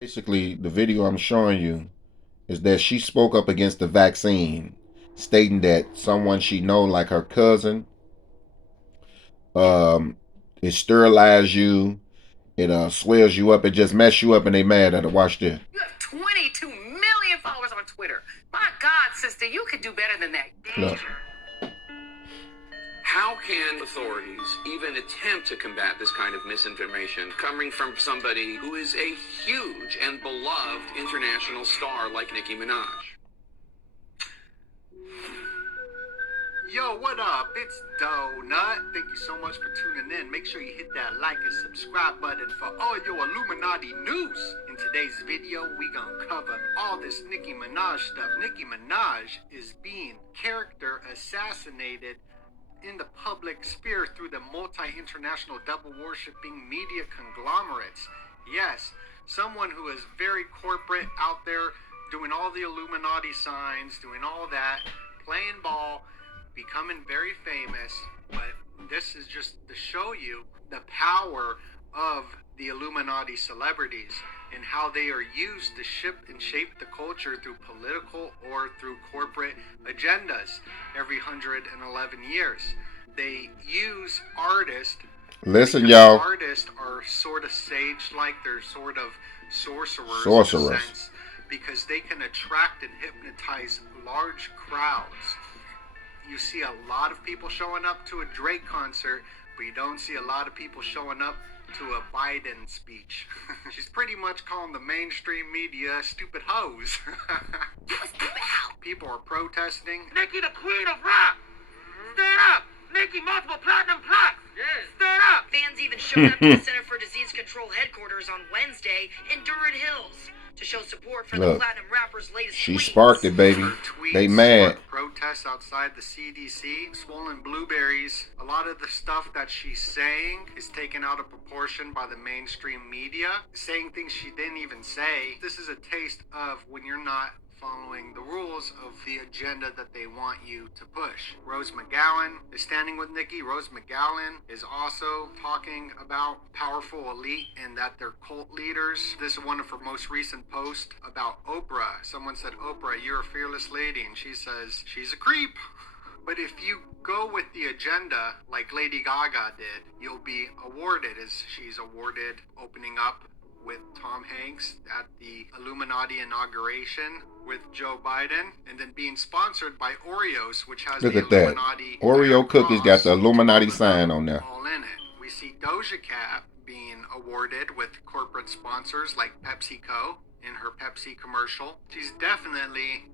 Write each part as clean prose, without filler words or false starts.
Basically, the video I'm showing you is that she spoke up against the vaccine, stating that someone she know, like her cousin, um, it sterilizes you, it swells you up, it just mess you up, and they mad at her. Watch this. You have 22 million followers on Twitter. My God, sister, you could do better than that. Look. How can authorities even attempt to combat this kind of misinformation coming from somebody who is a huge and beloved international star like Nicki Minaj? Yo, what up? It's Donut. Thank you so much for tuning in. Make sure you hit that like and subscribe button for all your Illuminati news. In today's video, we gonna cover all this Nicki Minaj stuff. Nicki Minaj is being character assassinated in the public sphere through the multi-international devil-worshipping media conglomerates. Yes, someone who is very corporate out there doing all the Illuminati signs, doing all that, playing ball, becoming very famous. But this is just to show you the power of the Illuminati celebrities and how they are used to shape the culture through political or through corporate agendas every 111 years. They use artists. Listen, y'all. Artists are sort of sage-like. They're sort of sorcerers. Sorcerers. In a sense, because they can attract and hypnotize large crowds. You see a lot of people showing up to a Drake concert, but you don't see a lot of people showing up to a Biden speech. She's pretty much calling the mainstream media stupid hoes. People are protesting. Nicki, the queen of rap. Stand up. Nicki, multiple platinum plaques. Stand up. Fans even showed up to the Center for Disease Control headquarters on Wednesday in Durand Hills to show support for the platinum rapper's latest She tweets. sparked it, baby. They mad. Protests outside the CDC, swollen blueberries. A lot of the stuff that she's saying is taken out of proportion by the mainstream media, saying things she didn't even say. This is a taste of when you're not following the rules of the agenda that they want you to push. Rose McGowan is standing with Nicki. Rose McGowan is also talking about powerful elite and that they're cult leaders. This is one of her most recent posts about Oprah. Someone said, "Oprah, you're a fearless lady," and she says, "She's a creep." But if you go with the agenda like Lady Gaga did, you'll be awarded, as she's awarded opening up with Tom Hanks at the Illuminati inauguration with Joe Biden, and then being sponsored by Oreos, which has Look the at that. Illuminati Oreo cookies got the Illuminati sign on there. All in it. We see Doja Cat being awarded with corporate sponsors like PepsiCo in her Pepsi commercial. She's definitely,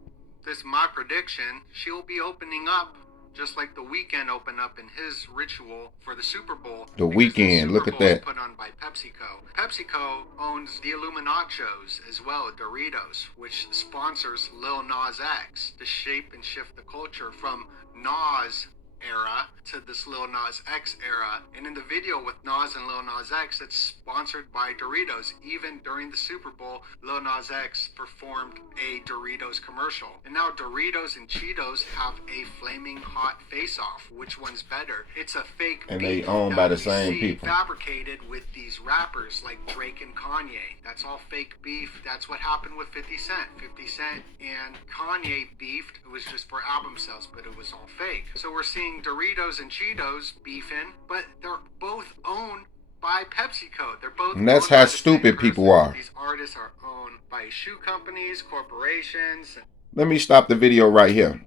this is my prediction, she'll be opening up just like The Weeknd opened up in his ritual for the Super Bowl. The Weeknd, look at that. Put on by PepsiCo. PepsiCo owns the Illuminachos as well, Doritos, which sponsors Lil Nas X to shape and shift the culture from Nas era to this Lil Nas X era. And in the video with Nas and Lil Nas X, it's sponsored by Doritos. Even during the Super Bowl, Lil Nas X performed a Doritos commercial. And now Doritos and Cheetos have a flaming hot face-off. Which one's better? It's a fake and beef they owned by the same people. Fabricated with these rappers like Drake and Kanye. That's all fake beef. That's what happened with 50 Cent. 50 Cent and Kanye beefed. It was just for album sales, but it was all fake. So we're seeing Doritos and Cheetos beefing, but they're both owned by PepsiCo. They're both. And that's how stupid people are. These artists are owned by shoe companies, corporations. Let me stop the video right here.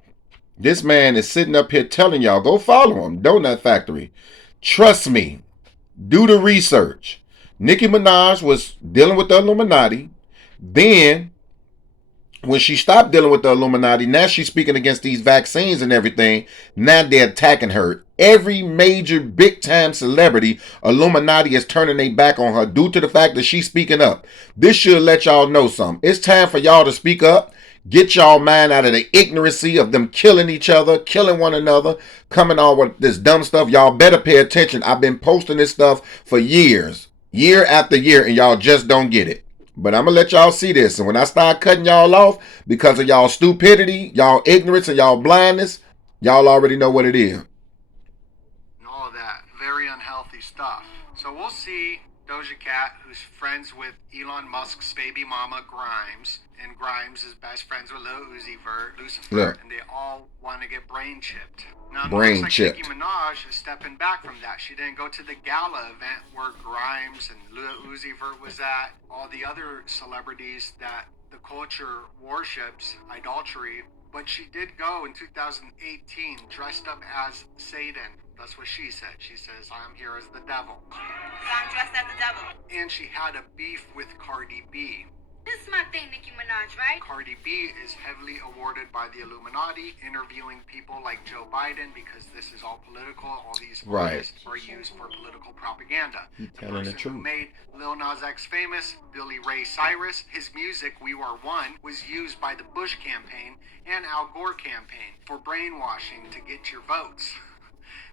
This man is sitting up here telling y'all, go follow him, Donut Factory. Trust me. Do the research. Nicki Minaj was dealing with the Illuminati. Then, when she stopped dealing with the Illuminati, now she's speaking against these vaccines and everything. Now they're attacking her. Every major big-time celebrity, Illuminati is turning their back on her due to the fact that she's speaking up. This should let y'all know something. It's time for y'all to speak up. Get y'all mind out of the ignorancy of them killing each other, killing one another, coming on with this dumb stuff. Y'all better pay attention. I've been posting this stuff for years, year after year, and y'all just don't get it. But I'm going to let y'all see this. And when I start cutting y'all off because of y'all stupidity, y'all ignorance, and y'all blindness, y'all already know what it is. And all of that. Very unhealthy stuff. So we'll see Doja Cat, who's friends with Elon Musk's baby mama, Grimes, and Grimes is best friends with Lil Uzi Vert, Lucifer, Look. and they all want to get brain chipped. Now, it Brain looks chipped. like Nicki Minaj is stepping back from that. She didn't go to the gala event where Grimes and Lil Uzi Vert was at, all the other celebrities that the culture worships, idolatry. But she did go in 2018 dressed up as Satan. That's what she said. She says, I'm here as the devil. So I'm dressed as the devil. And she had a beef with Cardi B. This is my thing, Nicki Minaj, right? Cardi B is heavily awarded by the Illuminati, interviewing people like Joe Biden, because this is all political. All these artists are used for political propaganda. He's The telling the person who truth. made Lil Nas X famous, Billy Ray Cyrus, his music, We Are One, was used by the Bush campaign and Al Gore campaign for brainwashing to get your votes.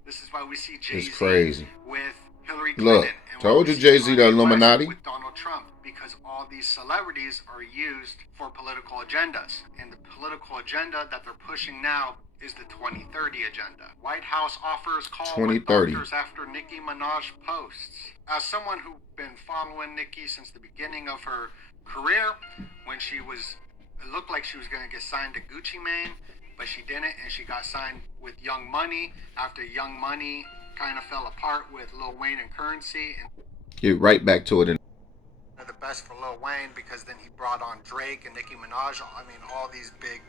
This is why we see Jay-Z It's crazy. with Hillary Look, Clinton. And told we you see Jay-Z the Kanye West Illuminati. with Donald Trump, because all these celebrities are used for political agendas. And the political agenda that they're pushing now is the 2030 agenda. White House offers call with 2030. doctors after Nicki Minaj posts. As someone who's been following Nicki since the beginning of her career, when she was, it looked like she was going to get signed to Gucci Mane, but she didn't, and she got signed with Young Money after Young Money kind of fell apart with Lil Wayne and Currency. And Get right back to it. the best for Lil Wayne, because then he brought on Drake and Nicki Minaj. I mean, all these big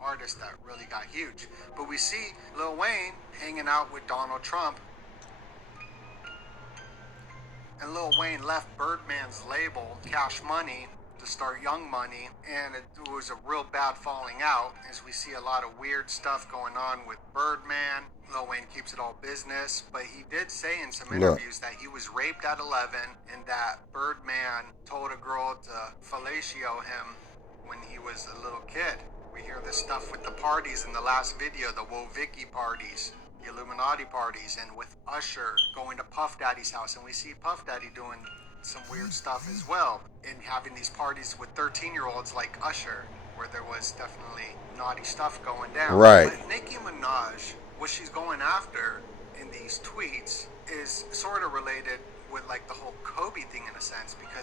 artists that really got huge. But we see Lil Wayne hanging out with Donald Trump. And Lil Wayne left Birdman's label, Cash Money, to start Young Money, and it was a real bad falling out, as we see a lot of weird stuff going on with Birdman. Lil Wayne keeps it all business, but he did say in some interviews that he was raped at 11, and that Birdman told a girl to fellatio him when he was a little kid. We hear this stuff with the parties in the last video, the Wovicki parties, the Illuminati parties, and with Usher going to Puff Daddy's house, and we see Puff Daddy doing some weird stuff as well, and having these parties with 13-year-olds like Usher, where there was definitely naughty stuff going down. Right. But Nicki Minaj, what she's going after in these tweets is sort of related with like the whole Kobe thing in a sense, because